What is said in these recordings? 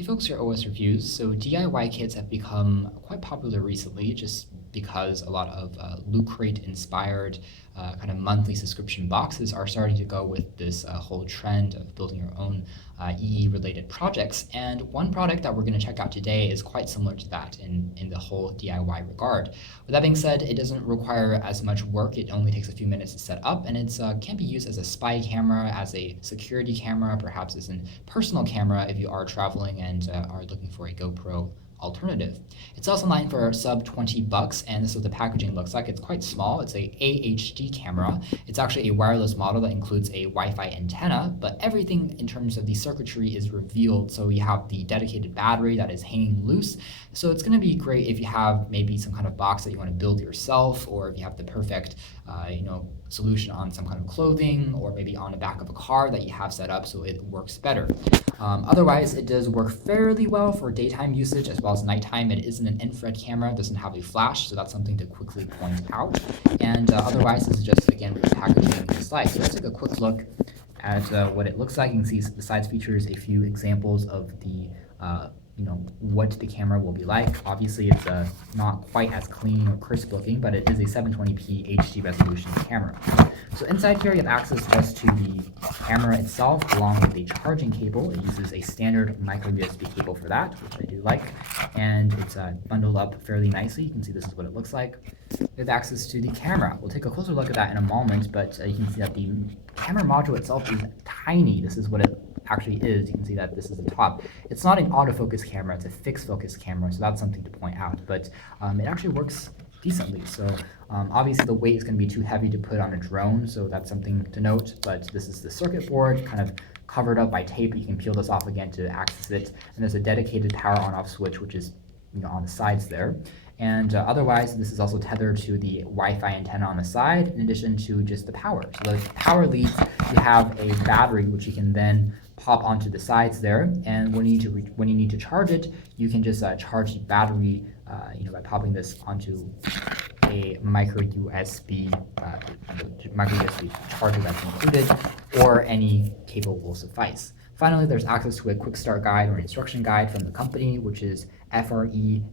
Hey folks, your OS reviews. So DIY kits have become quite popular recently just because a lot of Loot Crate inspired kind of monthly subscription boxes are starting to go with this whole trend of building your own EE related projects. And one product that we're going to check out today is quite similar to that in the whole DIY regard. With that being said, it doesn't require as much work. It only takes a few minutes to set up, and it can be used as a spy camera, as a security camera, perhaps as a personal camera if you are traveling and are looking for a GoPro alternative. It's also online for sub 20 bucks, and this is what the packaging looks like. It's quite small. It's a AHD camera. It's actually a wireless model that includes a Wi-Fi antenna, but everything in terms of the circuitry is revealed. So you have the dedicated battery that is hanging loose. So it's going to be great if you have maybe some kind of box that you want to build yourself, or if you have the perfect solution on some kind of clothing, or maybe on the back of a car that you have set up so it works better. Otherwise, it does work fairly well for daytime usage as well as nighttime. It isn't an infrared camera, it doesn't have a flash, so that's something to quickly point out. And otherwise, this is just, again, what the packaging is like. So let's take a quick look at what it looks like. You can see besides features a few examples of the what the camera will be like. Obviously, it's not quite as clean or crisp looking, but it is a 720p HD resolution camera. So inside here, you have access just to the camera itself, along with a charging cable. It uses a standard micro USB cable for that, which I do like, and it's bundled up fairly nicely. You can see this is what it looks like. You have access to the camera. We'll take a closer look at that in a moment, but you can see that the camera module itself is tiny. This is what it actually is. You can see that this is the top. It's not an autofocus camera, it's a fixed focus camera, so that's something to point out, but it actually works decently. So obviously the weight is going to be too heavy to put on a drone, so that's something to note, but this is the circuit board kind of covered up by tape. You can peel this off again to access it, and there's a dedicated power on-off switch, which is on the sides there. And otherwise, this is also tethered to the Wi-Fi antenna on the side, in addition to just the power. So the power leads, you have a battery which you can then pop onto the sides there, and when you need to charge it, you can just charge the battery, by popping this onto a micro USB charger that's included, or any cable will suffice. Finally, there's access to a quick start guide or instruction guide from the company, which is FREDI,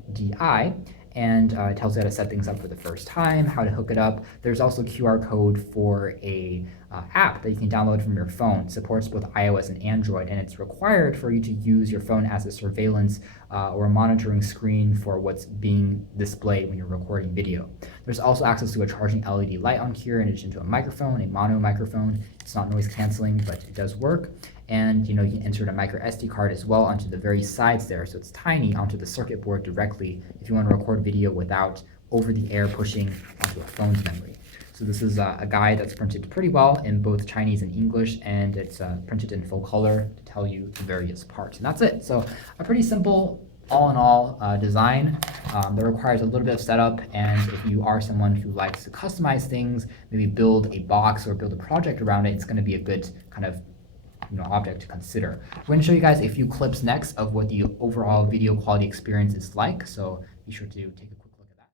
and it tells you how to set things up for the first time, how to hook it up. There's also QR code for a app that you can download from your phone. It supports both iOS and Android, and it's required for you to use your phone as a surveillance or a monitoring screen for what's being displayed when you're recording video. There's also access to a charging LED light on here, in addition to a microphone, a mono microphone. It's not noise canceling, but it does work. And you can insert a micro SD card as well onto the very sides there, so it's tiny, onto the circuit board directly if you want to record video without over the air pushing onto a phone's memory. So this is a guide that's printed pretty well in both Chinese and English, and it's printed in full color to tell you the various parts. And that's it. So a pretty simple, all in all, design that requires a little bit of setup. And if you are someone who likes to customize things, maybe build a box or build a project around it, it's going to be a good kind of object to consider. We're going to show you guys a few clips next of what the overall video quality experience is like, so be sure to take a quick look at that.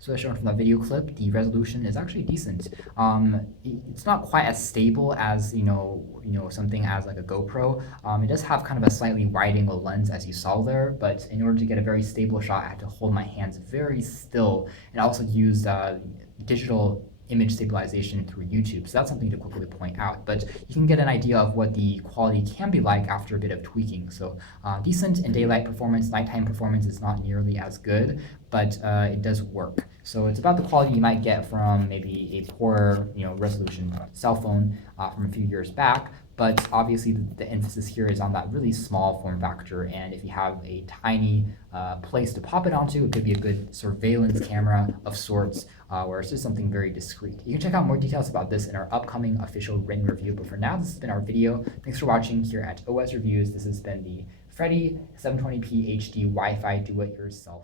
So as shown from that video clip, the resolution is actually decent. It's not quite as stable as something as like a GoPro. It does have kind of a slightly wide angle lens, as you saw there, but in order to get a very stable shot, I had to hold my hands very still, and also use digital image stabilization through YouTube. So that's something to quickly point out, but you can get an idea of what the quality can be like after a bit of tweaking. So decent in daylight performance. Nighttime performance is not nearly as good, but it does work. So it's about the quality you might get from maybe a poorer resolution cell phone from a few years back. But obviously the emphasis here is on that really small form factor, and if you have a tiny place to pop it onto, it could be a good surveillance camera of sorts, where it's just something very discreet. You can check out more details about this in our upcoming official written review, but for now, this has been our video. Thanks for watching here at OS Reviews. This has been the FREDI 720p HD Wi-Fi do-it-yourself